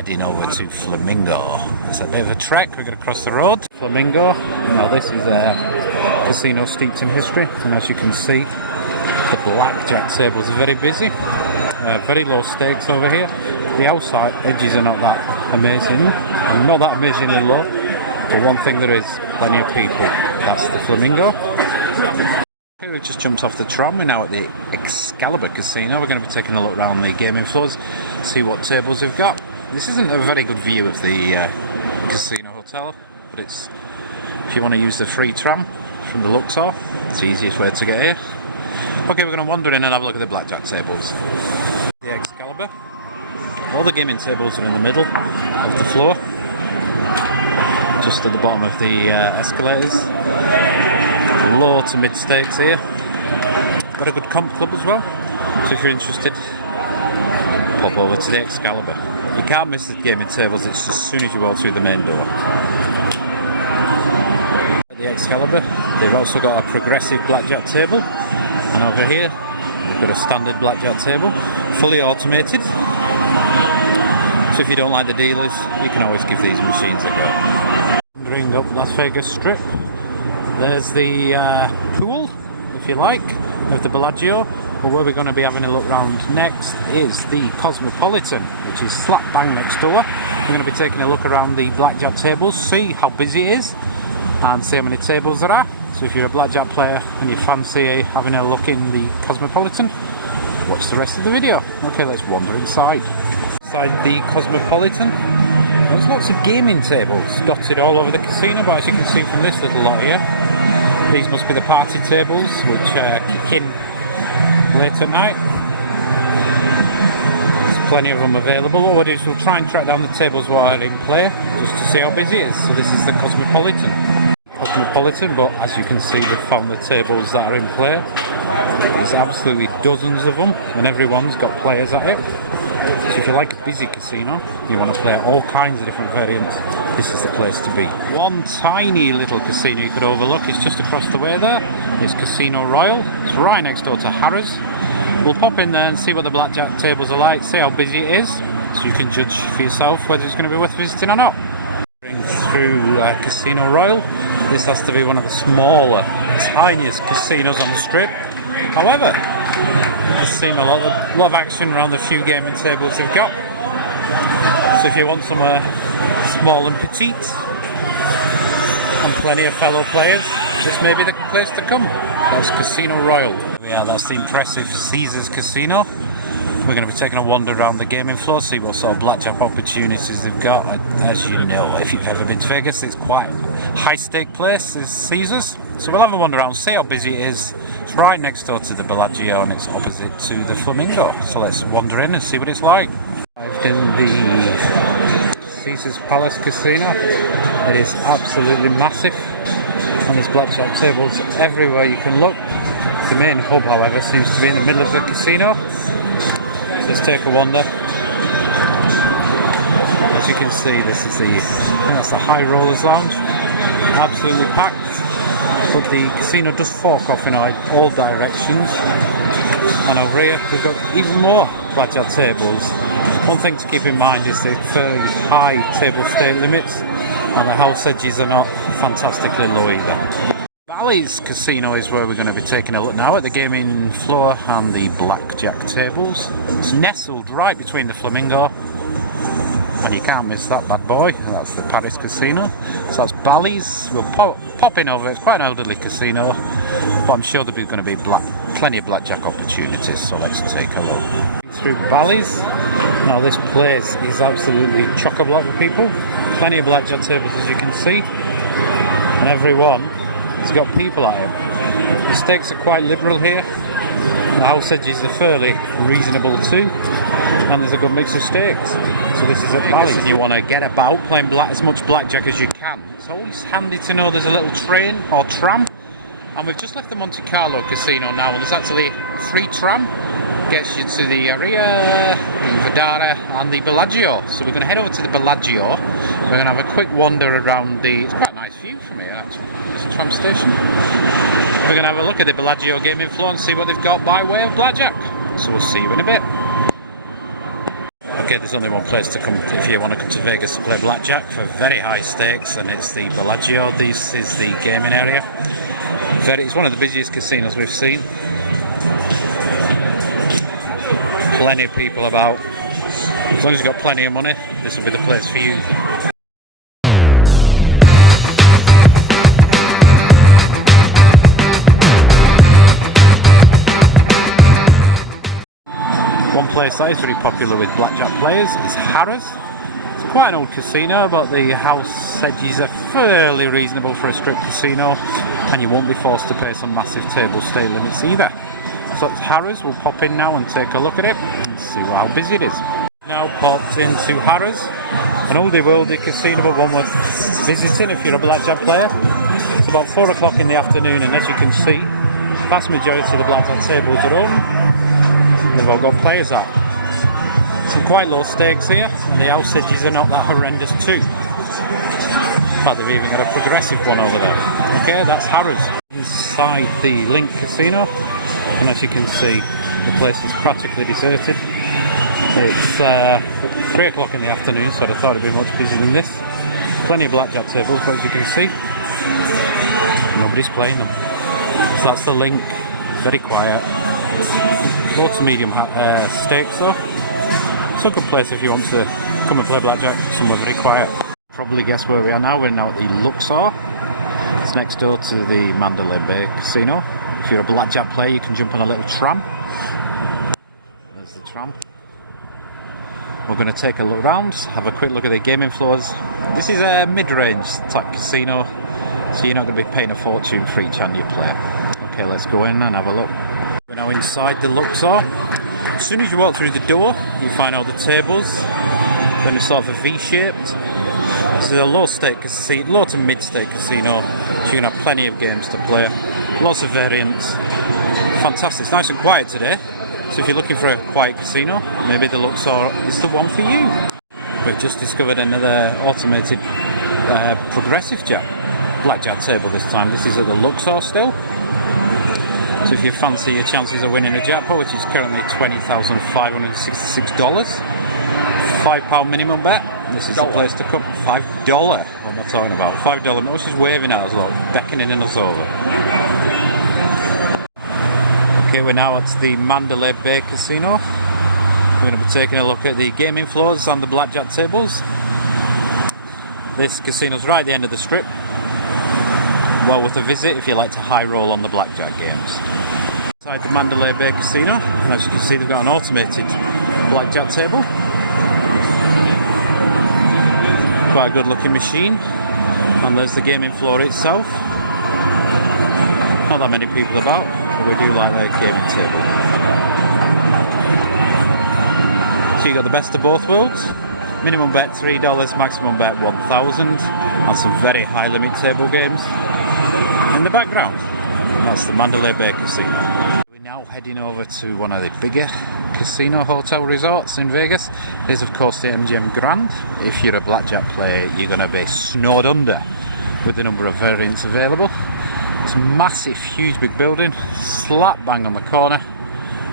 heading over to Flamingo. It's a bit of a trek, we're going to cross the road. Flamingo, now this is a casino steeped in history, and as you can see, the blackjack tables are very busy. Very low stakes over here. The outside edges are not that amazing, and not that amazingly low, but one thing there is, plenty of people. That's the Flamingo. Okay, we've just jumped off the tram. We're now at the Excalibur casino. We're going to be taking a look around the gaming floors, see what tables they've got. This isn't a very good view of the casino hotel, but it's, if you want to use the free tram from the Luxor, it's the easiest way to get here. Okay, we're going to wander in and have a look at the blackjack tables. The Excalibur. All the gaming tables are in the middle of the floor, just at the bottom of the escalators. Low to mid stakes here. Got a good comp club as well, so if you're interested, pop over to the Excalibur. You can't miss the gaming tables, it's as soon as you walk through the main door. At the Excalibur, they've also got a progressive blackjack table, and over here they've got a standard blackjack table, fully automated. So if you don't like the dealers, you can always give these machines a go. Wandering up Las Vegas Strip, there's the pool, if you like, of the Bellagio. But where we're going to be having a look round next is the Cosmopolitan, which is slap bang next door. We're going to be taking a look around the blackjack tables, see how busy it is, and see how many tables there are. So if you're a blackjack player and you fancy having a look in the Cosmopolitan, watch the rest of the video. Okay, let's wander inside. Inside the Cosmopolitan, there's lots of gaming tables dotted all over the casino, but as you can see from this little lot here, these must be the party tables, which kick in late at night. There's plenty of them available. What we'll do is we'll try and track down the tables while they're in play, just to see how busy it is. So this is the Cosmopolitan. But as you can see, we've found the tables that are in play. There's absolutely dozens of them, and everyone's got players at it. So if you like a busy casino, you want to play all kinds of different variants, this is the place to be. One tiny little casino you could overlook is just across the way there. It's Casino Royale. It's right next door to Harrah's. We'll pop in there and see what the blackjack tables are like, see how busy it is, so you can judge for yourself whether it's going to be worth visiting or not. Through Casino Royale. This has to be one of the smaller, tiniest casinos on the strip. However, there's seen a lot of action around the few gaming tables they've got. So if you want somewhere small and petite, and plenty of fellow players, this may be the place to come. That's Casino Royale. Yeah, that's the impressive Caesars Casino. We're going to be taking a wander around the gaming floor, see what sort of blackjack opportunities they've got. As you know, if you've ever been to Vegas, it's quite a high-stake place, is Caesars. So we'll have a wander around, see how busy it is. It's right next door to the Bellagio, and it's opposite to the Flamingo. So let's wander in and see what it's like. I've done the Caesars Palace Casino. It is absolutely massive, and there's blackjack tables everywhere you can look. The main hub, however, seems to be in the middle of the casino. Let's take a wander. As you can see, this is I think that's the High Rollers Lounge. Absolutely packed, but the casino does fork off in all directions. And over here, we've got even more blackjack tables. One thing to keep in mind is the fairly high table stake limits, and the house edges are not fantastically low either. Bally's casino is where we're going to be taking a look now at the gaming floor and the blackjack tables. It's nestled right between the Flamingo, and you can't miss that bad boy. That's the Paris casino. So that's Bally's. We'll pop in over. It's quite an elderly casino, but I'm sure there'll be going to be plenty of blackjack opportunities. So let's take a look through Bally's. Now this place is absolutely chock-a-block with people. Plenty of blackjack tables, as you can see, and everyone has got people at it. The stakes are quite liberal here. The house edges are fairly reasonable too, and there's a good mix of stakes. So this is at Bally. If you want to get about playing as much blackjack as you can, it's always handy to know there's a little train or tram. And we've just left the Monte Carlo casino now, and there's actually a free tram. Gets you to the Harrah, Blvd, and the Bellagio. So we're going to head over to the Bellagio. We're going to have a quick wander around it's quite a nice view from here actually. It's a tram station. We're going to have a look at the Bellagio gaming floor and see what they've got by way of blackjack. So we'll see you in a bit. Okay, there's only one place to come if you want to come to Vegas to play blackjack for very high stakes, and it's the Bellagio. This is the gaming area. It's one of the busiest casinos we've seen. Plenty of people about. As long as you've got plenty of money, this will be the place for you. One place that is very popular with blackjack players is Harrah's. It's quite an old casino, but the house edges are fairly reasonable for a strip casino, and you won't be forced to pay some massive table stay limits either. So it's Harrah's. We'll pop in now and take a look at it and see how busy it is. Now popped into Harrah's, an oldie worldy casino, but one worth visiting if you're a blackjack player. It's about 4 o'clock in the afternoon, and as you can see, the vast majority of the blackjack tables are open. They've all got players up. Some quite low stakes here, and the house edges are not that horrendous too. In fact, they've even got a progressive one over there. Okay, that's Harrah's. Inside the Linq casino, and as you can see, the place is practically deserted. It's 3 o'clock in the afternoon, so I thought it'd be much busier than this. Plenty of blackjack tables, but as you can see, nobody's playing them. So that's the Linq. Very quiet. Low to medium stakes though. It's a good place if you want to come and play blackjack, somewhere very quiet. Probably guess where we are now. We're now at the Luxor. It's next door to the Mandalay Bay casino. If you're a blackjack player, you can jump on a little tram. There's the tram. We're going to take a look around, have a quick look at the gaming floors. This is a mid-range type casino, so you're not going to be paying a fortune for each hand you play. Okay, let's go in and have a look. We're now inside the Luxor. As soon as you walk through the door, you find all the tables. Then it's sort of a V-shaped. This is a low to mid-stake casino, so you can have plenty of games to play. Lots of variants. Fantastic. It's nice and quiet today. So if you're looking for a quiet casino, maybe the Luxor is the one for you. We've just discovered another automated progressive blackjack table this time. This is at the Luxor still. So if you fancy your chances of winning a jackpot, which is currently $20,566, £5 minimum bet, this is the place to come. $5. What am I talking about? $5. No, she's waving at us, look, beckoning us over. Okay, we're now at the Mandalay Bay Casino. We're going to be taking a look at the gaming floors and the blackjack tables. This casino's right at the end of the strip. Well worth a visit if you like to high roll on the blackjack games. Inside the Mandalay Bay Casino, and as you can see, they've got an automated blackjack table. Quite a good looking machine. And there's the gaming floor itself. Not that many people about, but we do like the gaming table. So you got the best of both worlds. Minimum bet $3, maximum bet $1,000, and some very high limit table games in the background. That's the Mandalay Bay Casino. We're now heading over to one of the bigger casino hotel resorts in Vegas. It is of course the MGM Grand. If you're a blackjack player, you're going to be snowed under with the number of variants available. It's a massive, huge big building, slap bang on the corner.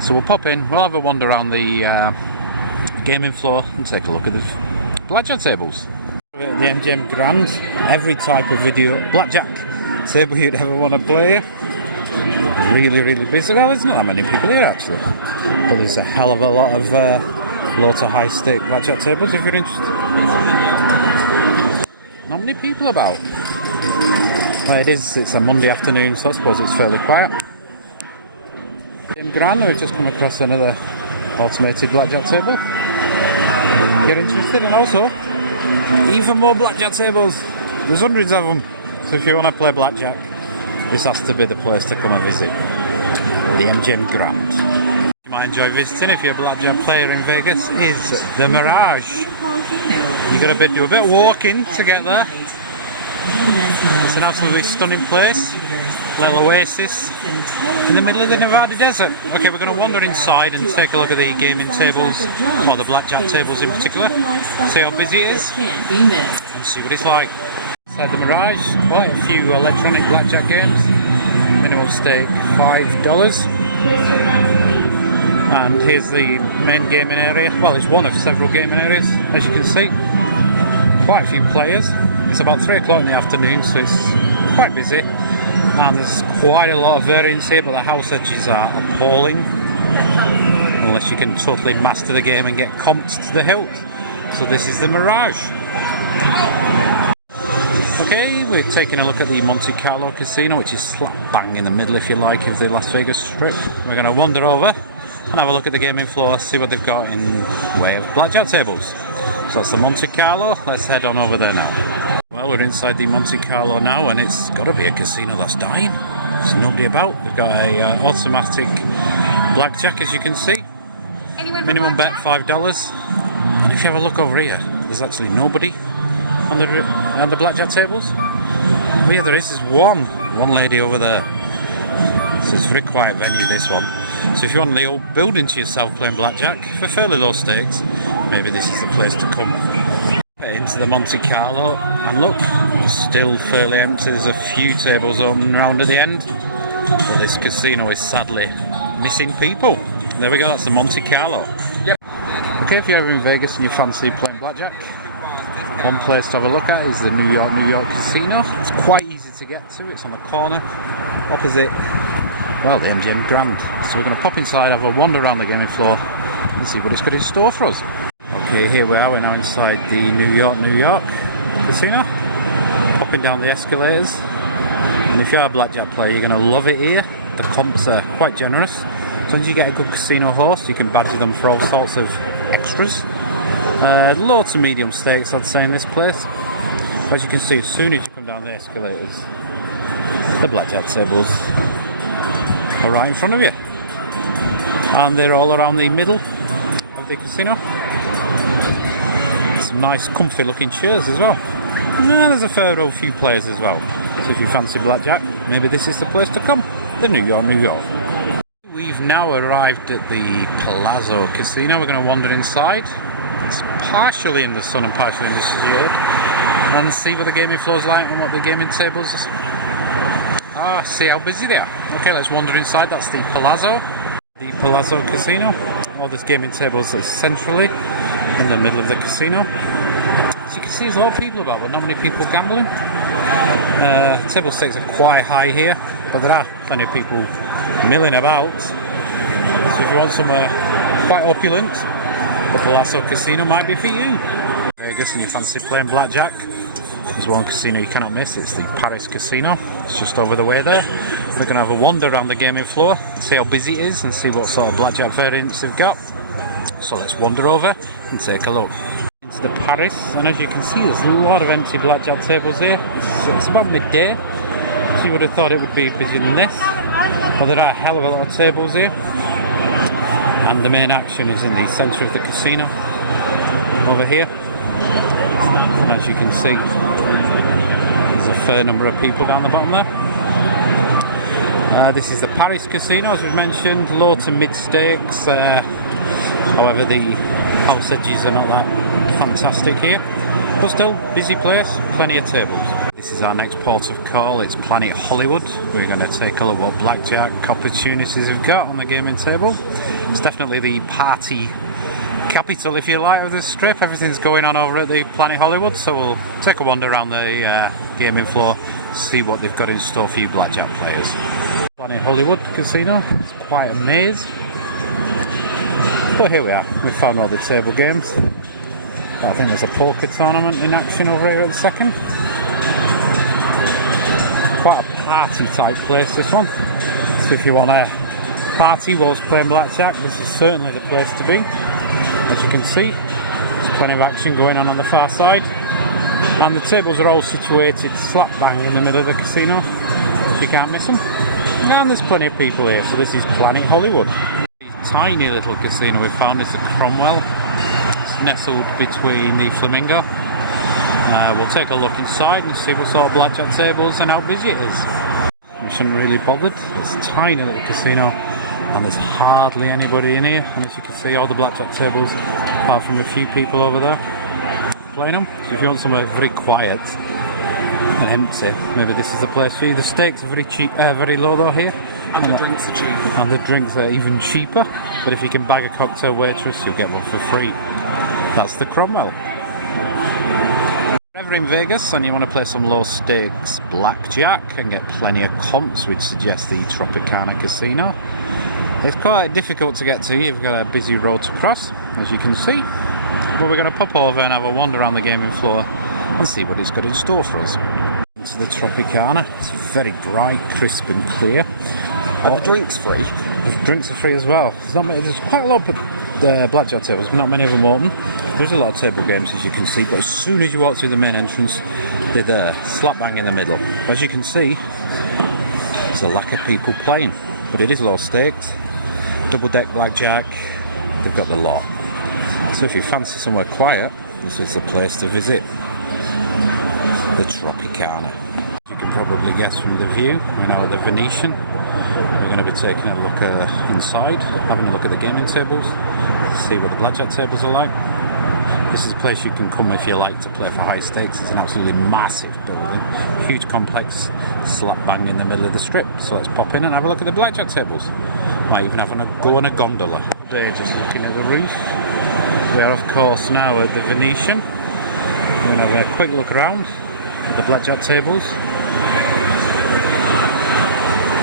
So we'll pop in, we'll have a wander around the gaming floor and take a look at the blackjack tables. At the MGM Grand, every type of video blackjack table you'd ever want to play. Really, really busy. Well, there's not that many people here actually, but there's a hell of a lot of low to high stake blackjack tables if you're interested. Not many people about. Well, it's a Monday afternoon, so I suppose it's fairly quiet. MGM Grand, we've just come across another automated blackjack table. You're interested, and also even more blackjack tables. There's hundreds of them, so if you want to play blackjack, this has to be the place to come and visit. The MGM Grand. You might enjoy visiting if you're a blackjack player in Vegas is the Mirage. You've got to do a bit of walking to get there. It's an absolutely stunning place, little oasis in the middle of the Nevada desert. Okay, we're going to wander inside and take a look at the gaming tables, or the blackjack tables in particular, see how busy it is, and see what it's like. Inside the Mirage, quite a few electronic blackjack games, minimum stake $5. And here's the main gaming area. Well, it's one of several gaming areas, as you can see. Quite a few players. It's about 3 o'clock in the afternoon, so it's quite busy. And there's quite a lot of variance here, but the house edges are appalling. Unless you can totally master the game and get comped to the hilt. So this is the Mirage. Okay, we're taking a look at the Monte Carlo casino, which is slap bang in the middle, if you like, of the Las Vegas Strip. We're going to wander over and have a look at the gaming floor, see what they've got in way of blackjack tables. So that's the Monte Carlo. Let's head on over there now. Well, we're inside the Monte Carlo now, and it's got to be a casino that's dying. There's nobody about. They've got a automatic blackjack, as you can see. Minimum bet $5. And if you have a look over here, there's actually nobody on the blackjack tables. Oh yeah, there is. There's one lady over there. So it's a very quiet venue, this one. So if you want the old building to yourself playing blackjack for fairly low stakes, maybe this is the place to come. Into the Monte Carlo, and look, still fairly empty. There's a few tables open around at the end, but this casino is sadly missing people. There we go, that's the Monte Carlo. Yep. Okay, if you're ever in Vegas and you fancy playing blackjack, one place to have a look at is the New York Casino. It's quite easy to get to. It's on the corner opposite, well, the MGM Grand. So we're going to pop inside, have a wander around the gaming floor and see what it's got in store for us. Okay, here we are. We're now inside the New York Casino. Popping down the escalators. And if you're a blackjack player, you're going to love it here. The comps are quite generous. As long as you get a good casino host, you can badge them for all sorts of extras. Low to medium stakes, I'd say, in this place. As you can see, as soon as you come down the escalators, the blackjack tables are right in front of you. And they're all around the middle of the casino. Some nice comfy looking chairs as well. And there's a fair few players as well. So if you fancy blackjack, maybe this is the place to come. The New York. We've now arrived at the Palazzo Casino. We're going to wander inside. It's partially in the sun and partially in the shade, and see what the gaming floor's like and what the gaming tables are. See how busy they are. Okay, let's wander inside. That's the Palazzo. The Palazzo Casino. All these gaming tables are centrally in the middle of the casino. As you can see, there's a lot of people about, but not many people gambling. Table stakes are quite high here, but there are plenty of people milling about. So if you want somewhere quite opulent, the Palazzo Casino might be for you. Vegas and you fancy playing blackjack, there's one casino you cannot miss. It's the Paris Casino. It's just over the way there. We're going to have a wander around the gaming floor, see how busy it is and see what sort of blackjack variants they've got. So let's wander over and take a look. Into the Paris, and as you can see, there's a lot of empty blackjack tables here. It's about midday, so you would have thought it would be busier than this. But there are a hell of a lot of tables here. And the main action is in the centre of the casino, over here. And as you can see, there's a fair number of people down the bottom there. This is the Paris Casino, as we've mentioned, low to mid stakes. However, the house edges are not that fantastic here, but still, busy place, plenty of tables. This is our next port of call. It's Planet Hollywood. We're going to take a look what blackjack opportunities we've got on the gaming table. It's definitely the party capital, if you like, of the strip. Everything's going on over at the Planet Hollywood, so we'll take a wander around the gaming floor, see what they've got in store for you blackjack players. Planet Hollywood Casino. It's quite a maze. But here we are. We've found all the table games. I think there's a poker tournament in action over here at the second. Quite a party type place, this one. So if you want a party whilst playing blackjack, this is certainly the place to be. As you can see, there's plenty of action going on the far side. And the tables are all situated slap bang in the middle of the casino, so you can't miss them. And there's plenty of people here, so this is Planet Hollywood. Tiny little casino we've found is the Cromwell. It's nestled between the Flamingo. We'll take a look inside and see what sort of blackjack tables and how busy it is. We shouldn't really bothered. It's a tiny little casino and there's hardly anybody in here. And as you can see, all the blackjack tables, apart from a few people over there playing them. So if you want somewhere very quiet, and empty. Maybe this is the place for you. The steaks are very cheap, very low though here. And the drinks are cheap. And the drinks are even cheaper. But if you can bag a cocktail waitress, you'll get one for free. That's the Cromwell. If you're ever in Vegas and you want to play some low stakes blackjack and get plenty of comps, which suggest the Tropicana casino, it's quite difficult to get to. You've got a busy road to cross, as you can see. But we're going to pop over and have a wander around the gaming floor and see what it's got in store for us. Into the Tropicana. It's very bright, crisp and clear. Are the drinks free? The drinks are free as well. There's quite a lot of blackjack tables, but not many of them open. There's a lot of table games, as you can see, but as soon as you walk through the main entrance, they're there, slap bang in the middle. But as you can see, there's a lack of people playing, but it is low stakes. Double deck blackjack, they've got the lot. So if you fancy somewhere quiet, this is the place to visit. The Tropicana. As you can probably guess from the view, we're now at the Venetian. We're going to be taking a look inside, having a look at the gaming tables, see what the blackjack tables are like. This is a place you can come if you like to play for high stakes. It's an absolutely massive building, huge complex, slap bang in the middle of the strip. So let's pop in and have a look at the blackjack tables. Might even go on a gondola. Today, just looking at the roof. We are of course now at the Venetian. We're going to have a quick look around at the blackjack tables.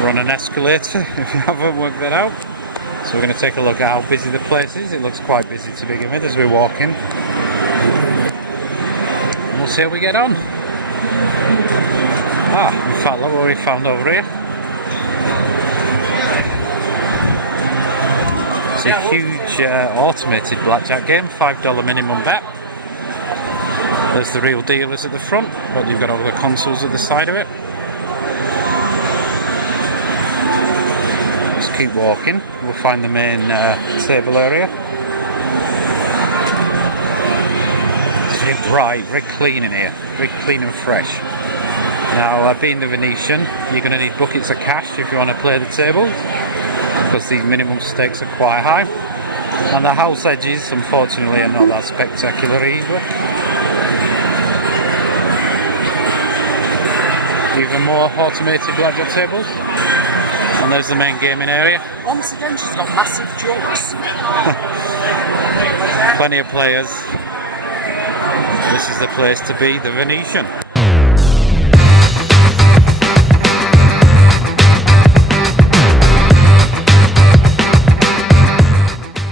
We're on an escalator, if you haven't worked that out. So we're going to take a look at how busy the place is. It looks quite busy to begin with as we walk in. And we'll see how we get on. In fact, look what we found over here. It's a huge automated blackjack game, $5 minimum bet. There's the real dealers at the front, but you've got all the consoles at the side of it. Just keep walking, we'll find the main table area. It's very bright, very clean in here, very clean and fresh. Now, being the Venetian, you're going to need buckets of cash if you want to play the tables, because these minimum stakes are quite high. And the house edges, unfortunately, are not that spectacular either. Even more automated blackjack tables. And there's the main gaming area. Once again, she's got massive jugs. Plenty of players. This is the place to be, the Venetian.